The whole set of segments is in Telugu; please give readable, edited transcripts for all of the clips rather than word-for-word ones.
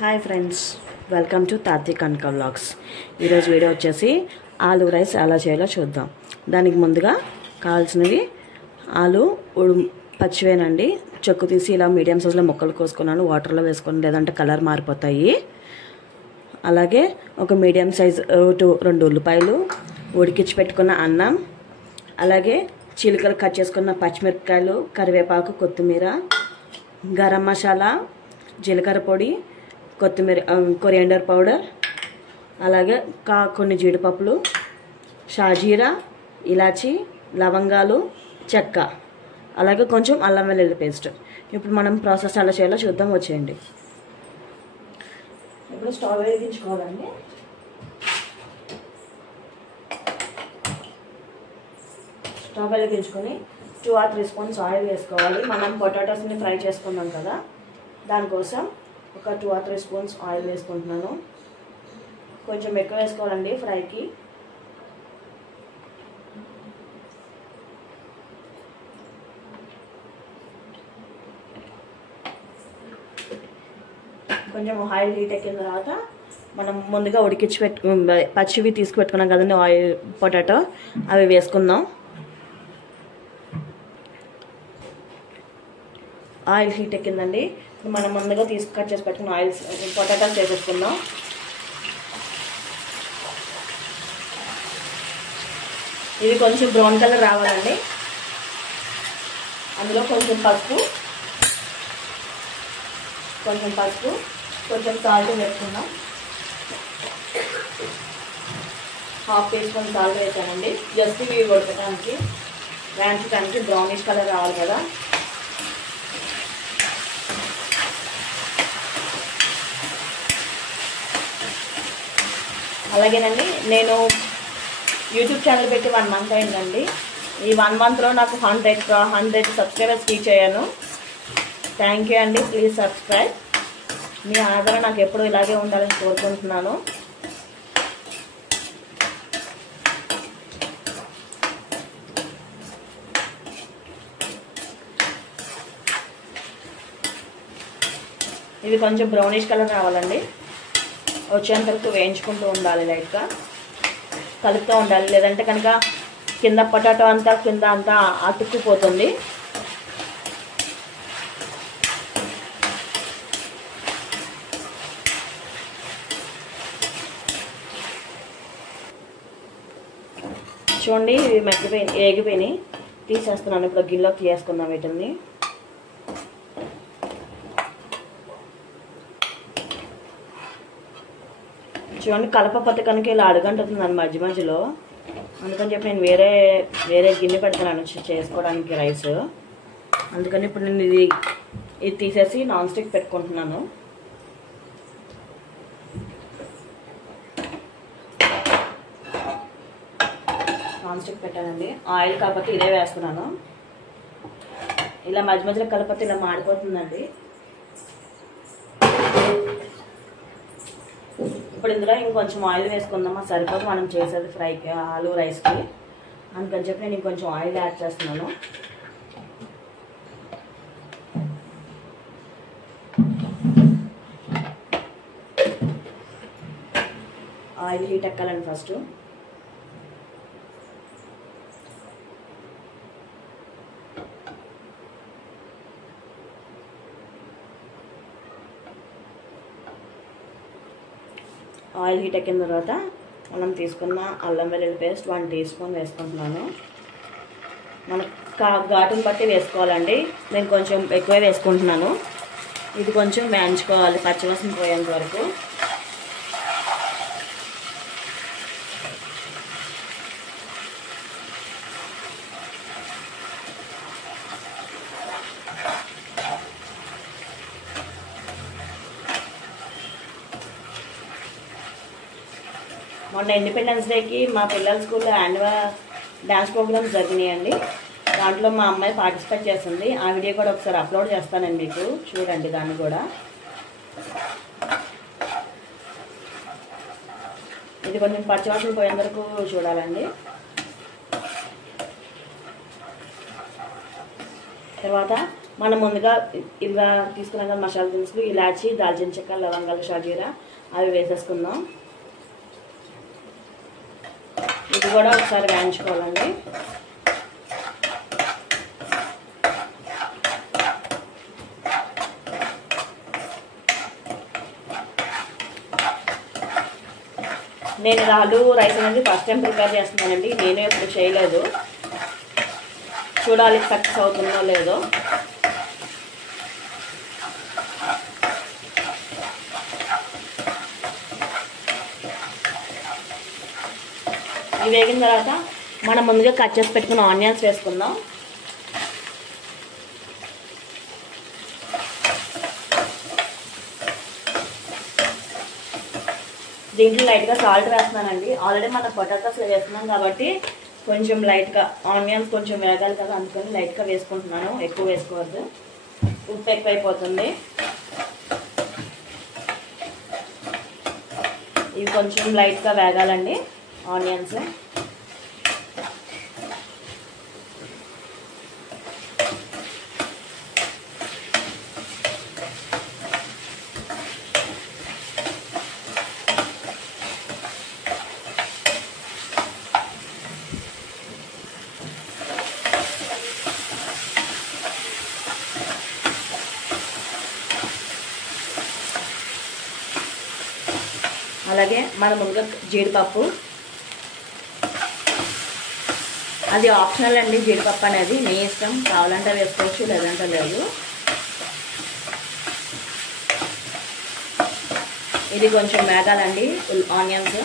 Hi friends, welcome to Tatvik Kanaka vlogs. ఈరోజు వీడియో వచ్చేసి ఆలు రైస్ ఎలా చేయాలో చూద్దాం. దానికి ముందుగా కావాల్సినవి ఆలు పచ్చివేనండి. చెక్కు తీసి ఇలా మీడియం సైజులో ముక్కలు కోసుకున్నాను. వాటర్లో వేసుకొని, లేదంటే కలర్ మారిపోతాయి. అలాగే ఒక మీడియం సైజ్ 2 ఉల్లిపాయలు, ఉడికించి పెట్టుకున్న అన్నం, అలాగే చీలికలు కట్ చేసుకున్న పచ్చిమిరపకాయలు, కరివేపాకు, కొత్తిమీర, గరం మసాలా, జీలకర్ర పొడి, కొత్తిమీర, కొరియాండర్ పౌడర్, అలాగే కొన్ని జీడిపప్పులు, షాజీరా, ఇలాచి, లవంగాలు, చెక్క, అలాగే కొంచెం అల్లం వెల్లుల్లి పేస్ట్. ఇప్పుడు మనం ప్రాసెస్ ఎలా చేయాలో చూద్దాం, వచ్చేయండి. ఇప్పుడు స్టవ్ వెలిగించుకోవాలండి. స్టవ్ వెలిగించుకొని 2 or 3 స్పూన్స్ ఆయిల్ వేసుకోవాలి. మనం పొటాటోస్ని ఫ్రై చేసుకున్నాం కదా, దానికోసం ఒక 2 or 3 స్పూన్స్ ఆయిల్ వేసుకుంటున్నాను. కొంచెం ఎక్కువ వేసుకోవాలండి ఫ్రైకి. కొంచెం ఆయిల్ హీట్ ఎక్కిన తర్వాత మనం ముందుగా ఉడికించి పచ్చివి తీసుకుపెట్టుకున్నాం కదండి, ఆయిల్ పొటాటో, అవి వేసుకుందాం. ఆయిల్ హీట్ ఎక్కిందండి. మనం ముందుగా కట్ చేసి పెట్టుకున్న ఆయిల్స్ పొటాటోస్ వేసేసుకుందాం. ఇవి కొంచెం బ్రౌన్ కలర్ రావాలండి. అందులో కొంచెం పసుపు, కొంచెం సాల్ట్ వేసుకుందాం. 1/2 teaspoon సాల్ట్ వేసానండి. జస్ట్ ఇవి ఉడకడానికి, వేయించడానికి బ్రౌనిష్ కలర్ రావాలి కదా. అలాగేనండి, నేను యూట్యూబ్ ఛానల్ పెట్టి 1 month అయిందండి. ఈ 1 monthలో నాకు 100 సబ్స్క్రైబర్స్ రీచ్ అయ్యాను. థ్యాంక్ యూ అండి. Please subscribe. మీ ఆదరణ నాకు ఎప్పుడూ ఇలాగే ఉండాలని కోరుకుంటున్నాను. ఇవి కొంచెం బ్రౌనిష్ కలర్ రావాలండి. వచ్చేంత వరకు వేయించుకుంటూ ఉండాలి, లైట్గా కలుపుతూ ఉండాలి. లేదంటే కనుక కింద పొటాటో అంతా అతుక్కుపోతుంది. చూడండి, ఇవి ఏగిపోయినాయి. తీసేస్తున్నాను. ఇప్పుడు గిన్నెలోకి తీసేసుకుందాం వీటిని. చూడండి, కలపపోతే కనుక ఇలా అడుగంటుతుందండి మధ్యలో. అందుకని చెప్పి నేను వేరే గిన్నె పెడతాను చేసుకోవడానికి రైస్. అందుకని ఇప్పుడు నేను ఇది తీసేసి నాన్ స్టిక్ పెట్టుకుంటున్నాను. నాన్ స్టిక్ పెట్టానండి. ఆయిల్ కాకపోతే ఇదే వేస్తున్నాను. ఇలా మధ్యలో కలపతే ఇలా మాడిపోతుందండి. ఇప్పుడు ఇందులో ఇంకొంచెం ఆయిల్ వేసుకుందాం. సరిపోదు మనం చేసేది ఫ్రైకి, ఆలు రైస్కి. అందుకని చెప్పి నేను ఇంకొంచెం ఆయిల్ యాడ్ చేస్తున్నాను. ఆయిల్ హీట్ ఎక్కాలండి ఫస్ట్. ఆయిల్ హీట్ ఎక్కిన తర్వాత మనం తీసుకున్న అల్లం వెల్లుల్లి పేస్ట్ 1 teaspoon వేసుకుంటున్నాను. మనకు ఘాటును బట్టి వేసుకోవాలండి. నేను కొంచెం ఎక్కువే వేసుకుంటున్నాను. ఇది కొంచెం వేయించుకోవాలి పచ్చివాసన పోయేంత వరకు. మొన్న ఇండిపెండెన్స్ డేకి మా పిల్లల స్కూల్లో యాన్యువల్ డ్యాన్స్ ప్రోగ్రామ్స్ జరిగినాయండి. దాంట్లో మా అమ్మాయి పార్టిసిపేట్ చేస్తుంది. ఆ వీడియో కూడా ఒకసారి అప్లోడ్ చేస్తానండి, మీకు చూడండి దాన్ని కూడా. ఇది కొంచెం పచ్చివాసన పోయేంత వరకు చూడాలండి. తర్వాత మనం ముందుగా ఇలా తీసుకున్నాం కదా మసాలా దినుసులు, ఇలాచి, దాల్చిన చెక్క, లవంగాలు, షాజీరా అవి వేసేసుకుందాం. ఇది కూడా ఒకసారి వేయించుకోవాలండి. నేను ఆలు రైస్ అనేది ఫస్ట్ టైం ప్రిపేర్ చేస్తున్నానండి. నేనే ఎప్పుడు చేయలేదు. చూడాలి సక్సెస్ అవుతుందో లేదో. ఇవి వేగిన తర్వాత మనం ముందుగా కట్ చేసి పెట్టుకున్న ఆనియన్స్ వేసుకుందాం. దీంట్లో లైట్గా సాల్ట్ వేస్తున్నానండి. ఆల్రెడీ మనం పొటాటోస్ వేస్తున్నాం కాబట్టి కొంచెం లైట్గా ఆనియన్స్ కొంచెం వేగాలి కదా, అందుకని లైట్గా వేసుకుంటున్నాను. ఎక్కువ వేసుకోవద్దు, ఉప్పు ఎక్కువైపోతుంది. ఇవి కొంచెం లైట్గా వేగాలండి ఆనియన్స్. అలాగే మనం ముందుగా జీడిపప్పు, అది ఆప్షనల్ అండి. జీడిపప్పు అనేది మీ ఇష్టం, కావాలంటే వేసుకోవచ్చు లేదంటే లేదు. ఇది కొంచెం వేగాలండి ఆనియన్స్.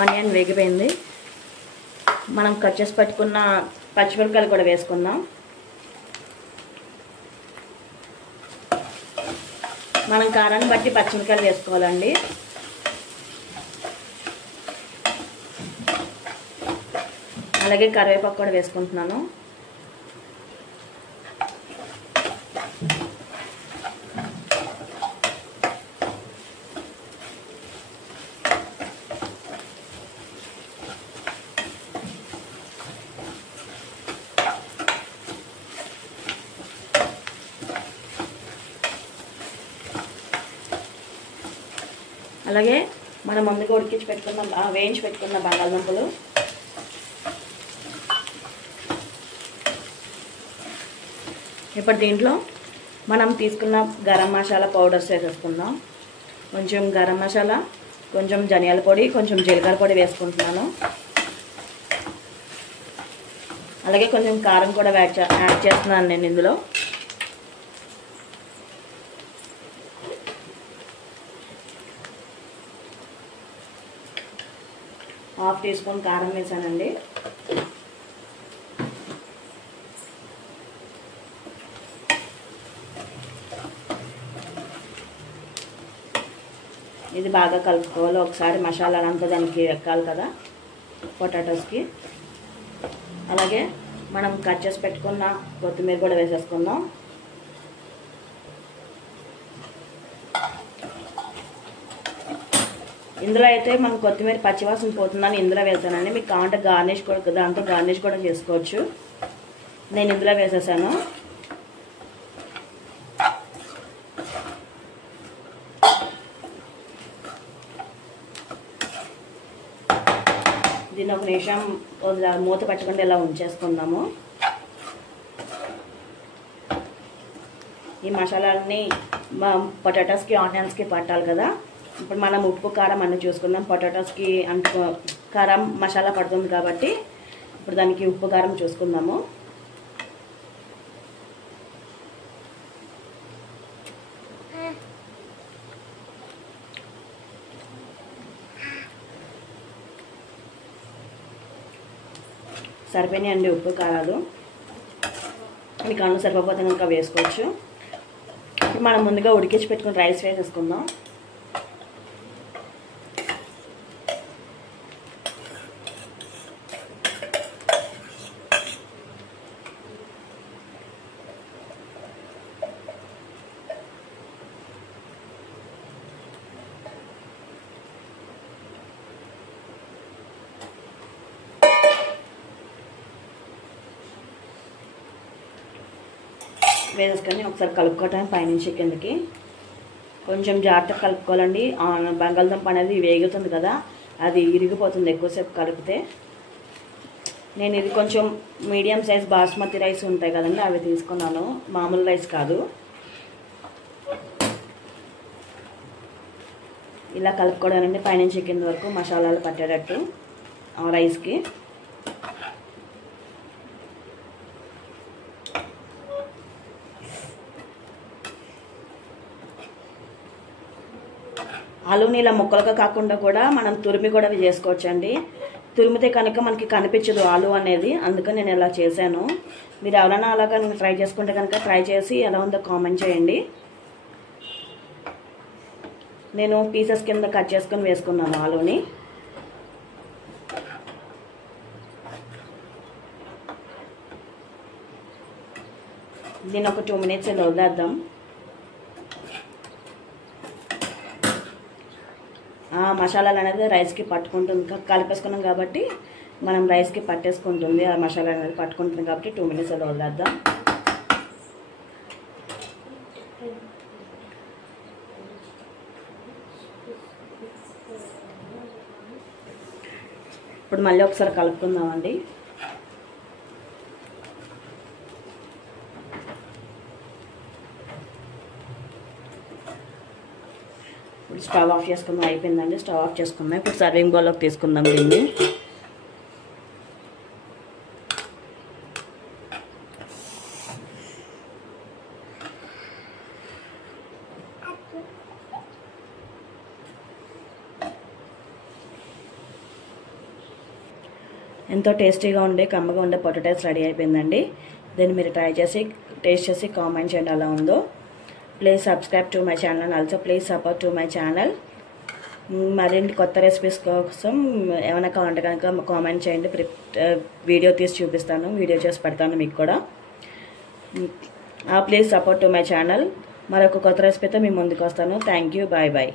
ఆనియన్ వేగిపోయింది. మనం కట్ చేసి పెట్టుకున్న పచ్చిమిరపకాయలు కూడా వేసుకుందాం. మనం కారాన్ని బట్టి పచ్చిమిరపకాయలు వేసుకోవాలండి. అలాగే కరివేపాకు కూడా వేసుకుంటున్నాను. అలాగే మనం ముందుగా ఉడికించి పెట్టుకున్న వేయించి పెట్టుకున్న బంగాళదుంపలు, ఇప్పుడు దీంట్లో మనం తీసుకున్న గరం మసాలా పౌడర్స్ వేసేసుకుందాం. కొంచెం గరం మసాలా, కొంచెం ధనియాల పొడి, కొంచెం జీలకర్ర పొడి వేసుకుంటున్నాను. అలాగే కొంచెం కారం కూడా యాడ్ చేస్తున్నాను నేను ఇందులో. హాఫ్ టీ స్పూన్ కారం వేసానండి. ఇది బాగా కలుపుకోవాలి ఒకసారి. మసాలా అంతా దానికి ఎక్కాలి కదా పొటాటోస్కి. అలాగే మనం కట్ చేసి పెట్టుకున్న కొత్తిమీర కూడా వేసేసుకుందాం. ఇందులో అయితే మనం కొత్తిమీర పచ్చివాసన పోతుందని ఇందులో వేసానండి. మీకు కావాలంటే గార్నిష్ కూడా, దాంతో గార్నిష్ కూడా చేసుకోవచ్చు. నేను ఇందులో వేసేసాను. దీన్ని ఒక నిమిషం మూత పెట్టకుండా ఇలా ఉంచేసుకుందాము. ఈ మసాలాలని పొటాటోస్కి, ఆనియన్స్కి పట్టాలి కదా. ఇప్పుడు మనం ఉప్పు కారం అన్నీ చూసుకుందాం. పొటాటోస్కి కారం మసాలా పడుతుంది కాబట్టి ఇప్పుడు దానికి ఉప్పు కారం చూసుకుందాము. సరిపోయినాయండి ఉప్పు కారాలు. మీకు అన్నం సరిపోతే కనుక వేసుకోవచ్చు. ఇప్పుడు మనం ముందుగా ఉడికించి పెట్టుకుని రైస్ వేసేసుకుందాం. వేసుకొని ఒకసారి కలుపుకోవటానికి పైనుంచి కిందకి కొంచెం జాగ్రత్తగా కలుపుకోవాలండి. బంగాళదుంప అనేది వేగుతుంది కదా, అది ఇరిగిపోతుంది ఎక్కువసేపు కలిపితే. నేను ఇది కొంచెం మీడియం సైజ్ బాస్మతి రైస్ ఉంటాయి కదండి, అవి తీసుకున్నాను, మామూలు రైస్ కాదు. ఇలా కలుపుకోవడానికి పైనుంచి కింద వరకు మసాలాలు పట్టేటట్టు ఆ రైస్కి. ఆలుని ఇలా ముక్కలుగా కాకుండా కూడా మనం తురిమి కూడా చేసుకోవచ్చండి. తురిమితే కనుక మనకి కనిపించదు ఆలు అనేది, అందుకని నేను ఇలా చేశాను. మీరు ఎవరైనా అలాగా ట్రై చేసుకుంటే కనుక ట్రై చేసి ఎలా ఉందో కామెంట్ చేయండి. నేను పీసెస్ కింద కట్ చేసుకొని వేసుకున్నాను ఆలుని. దీన్ని ఒక 2 minutes ఇలా వదిలేద్దాం. మసాలాలు అనేది రైస్కి పట్టుకుంటుంది, కలిపేసుకున్నాం కాబట్టి మనం రైస్కి పట్టేసుకుంటుంది. ఆ మసాలా అనేది పట్టుకుంటుంది కాబట్టి 2 minutes ఇలా వదిలేద్దాం. ఇప్పుడు మళ్ళీ ఒకసారి కలుపుకుందామండి. ఇప్పుడు స్టవ్ ఆఫ్ చేసుకుందాం. అయిపోయిందండి, స్టవ్ ఆఫ్ చేసుకుందాం. ఇప్పుడు సర్వింగ్ బౌల్లోకి తీసుకుందాం దీన్ని. ఎంతో టేస్టీగా ఉండే కమ్మగా ఉండే పొటాటోస్ రెడీ అయిపోయిందండి. దీన్ని మీరు ట్రై చేసి టేస్ట్ చేసి కామెంట్ చేయండి ఎలా ఉందో. Please subscribe to my channel, also please support to my channel. మరిన్ని కొత్త రెసిపీస్ కోసం ఏమైనా కావాలంటే కనుక కామెంట్ చేయండి. వీడియో తీసి చూపిస్తాను, వీడియో చేసి పెడతాను మీకు కూడా. Please support to my channel. మరొక కొత్త రెసిపీతో మీ ముందుకు వస్తాను. Thank you, bye bye.